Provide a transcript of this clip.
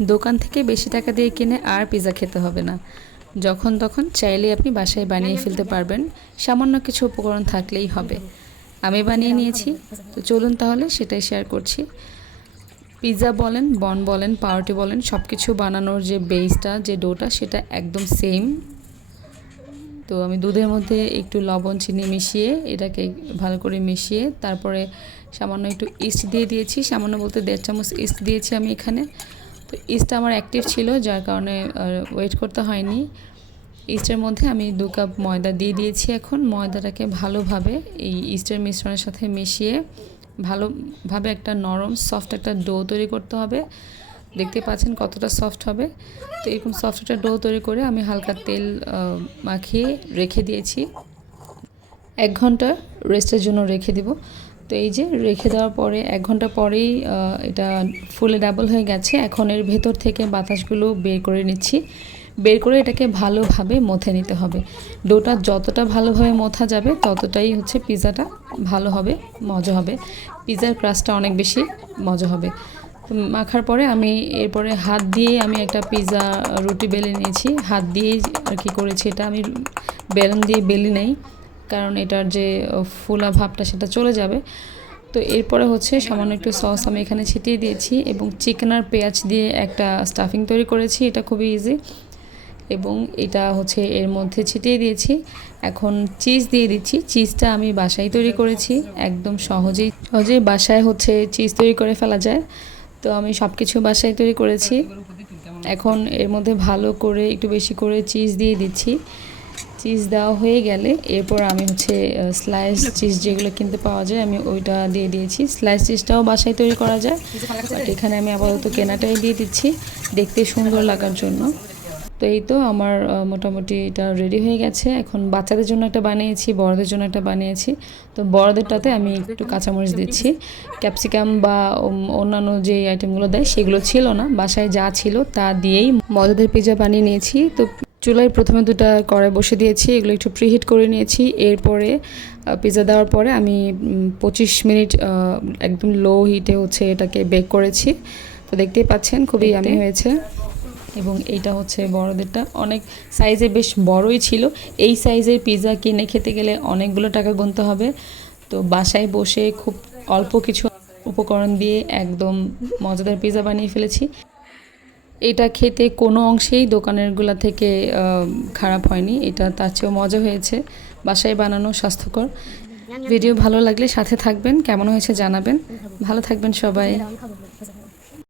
দোকান থেকে বেশি টাকা দিয়ে কিনে আর পিৎজা খেতে হবে না। যখন তখন চাইলে আপনি বাসায় বানিয়ে ফেলতে পারবেন, সামান্য কিছু উপকরণ থাকলেই হবে। আমি বানিয়ে নিয়েছি, তো চলুন তাহলে সেটাই শেয়ার করছি। পিৎজা বলেন, বন বলেন, পাউরুটি বলেন সব কিছু বানানোর যে বেসটা যে ডোটা সেটা একদম সেম তো আমি দুধের মধ্যে একটু লবণ, চিনি মিশিয়ে এটাকে ভালো করে মিশিয়ে তারপরে সামান্য একটু ইস্ট দিয়ে দিয়েছি। সামান্য বলতে দেড় চামচ ইস্ট দিয়েছি আমি এখানে। তো ইস্টটা আমার অ্যাক্টিভ ছিল, যার কারণে ওয়েট করতে হয়নি। ইস্টের মধ্যে আমি দু কাপ ময়দা দিয়ে দিয়েছি এখন। ময়দাটাকে ভালোভাবে এই ইস্টের মিশ্রণের সাথে মিশিয়ে ভালোভাবে একটা নরম সফট একটা ডো তৈরি করতে হবে। দেখতে পাচ্ছেন কতটা সফট হবে। তো এরকম সফট একটা ডো তৈরি করে আমি হালকা তেল মাখিয়ে রেখে দিয়েছি। এক ঘণ্টা রেস্টের জন্য রেখে দিব। তো এই যে রেখে দেওয়ার পরে এক ঘণ্টা পরেই এটা ফুলে ডাবল হয়ে গেছে। এখন এর ভেতর থেকে বাতাসগুলো বের করে নিচ্ছি। বের করে এটাকে ভালোভাবে মথে নিতে হবে। ডোটা যতটা ভালোভাবে মথা যাবে, ততটাই হচ্ছে পিৎজাটা ভালো হবে মজা হবে। পিৎজার ক্রাস্টটা অনেক বেশি মজা হবে। মাখার পরে আমি এরপরে হাত দিয়ে আমি একটা পিৎজা রুটি বেলে নিয়েছি। হাত দিয়েই আর কি করেছি এটা। আমি বেলুন দিয়ে বেলি নেই। কারণ এটার যে ফুলা ভাবটা সেটা চলে যাবে। তো এরপরে হচ্ছে সামান্য একটু সস আমি এখানে ছিটিয়ে দিয়েছি এবং চিকেন আর পেঁয়াজ দিয়ে একটা স্টাফিং তৈরি করেছি, এটা খুবই ইজি এবং এটা হচ্ছে এর মধ্যে ছিটিয়ে দিয়েছি। এখন চিজ দিয়ে দিচ্ছি। চিজটা আমি বাসায় তৈরি করেছি, একদম সহজেই সহজেই বাসায় হচ্ছে চিজ তৈরি করে ফেলা যায়। তো আমি সব কিছু বাসায় তৈরি করেছি। এখন এর মধ্যে ভালো করে একটু বেশি করে চিজ দিয়ে দিচ্ছি। চিজ দেওয়া হয়ে গেলে এরপর আমি হচ্ছে স্লাইস চিজ যেগুলো কিনতে পাওয়া যায়, আমি ওইটা দিয়ে দিয়েছি। স্লাইস চিজটাও বাসায় তৈরি করা যায় বাট এখানে আমি আপাতত কেনাটাই দিয়ে দিচ্ছি, দেখতে সুন্দর লাগার জন্য। তো এই তো আমার মোটামুটি এটা রেডি হয়ে গেছে। এখন বাচ্চাদের জন্য একটা বানিয়েছি, বড়দের জন্য একটা বানিয়েছি। তো বড়দেরটাতে আমি একটু কাঁচামরিচ দিচ্ছি। ক্যাপসিকাম বা অন্যান্য যে আইটেমগুলো দেয়, সেগুলো ছিল না। বাসায় যা ছিল তা দিয়েই মজাদের পিৎজা বানিয়ে নিয়েছি। তো চুলায় প্রথমে দুটা কড়াই বসে দিয়েছি এগুলো একটু প্রিহিট করে নিয়েছি। এরপরে পিৎজা দেওয়ার পরে আমি পঁচিশ মিনিট একদম লো হিটে হচ্ছে এটাকে বেক করেছি। তো দেখতেই পাচ্ছেন খুবই আমি হয়েছে। এবং এইটা হচ্ছে বড়দেরটা। অনেক সাইজে বেশ বড়ই ছিল। এই সাইজের পিৎজা কিনে খেতে গেলে অনেকগুলো টাকা গুনতে হবে। তো বাসায় বসে খুব অল্প কিছু উপকরণ দিয়ে একদম মজাদার পিৎজা বানিয়ে ফেলেছি। এটা খেতে কোনো অংশেই দোকানেরগুলা থেকে খারাপ হয়নি। এটা তার চেয়েও মজা হয়েছে। বাসায় বানানো স্বাস্থ্যকর। ভিডিও ভালো লাগলে সাথে থাকবেন। কেমন হয়েছে জানাবেন। ভালো থাকবেন সবাই।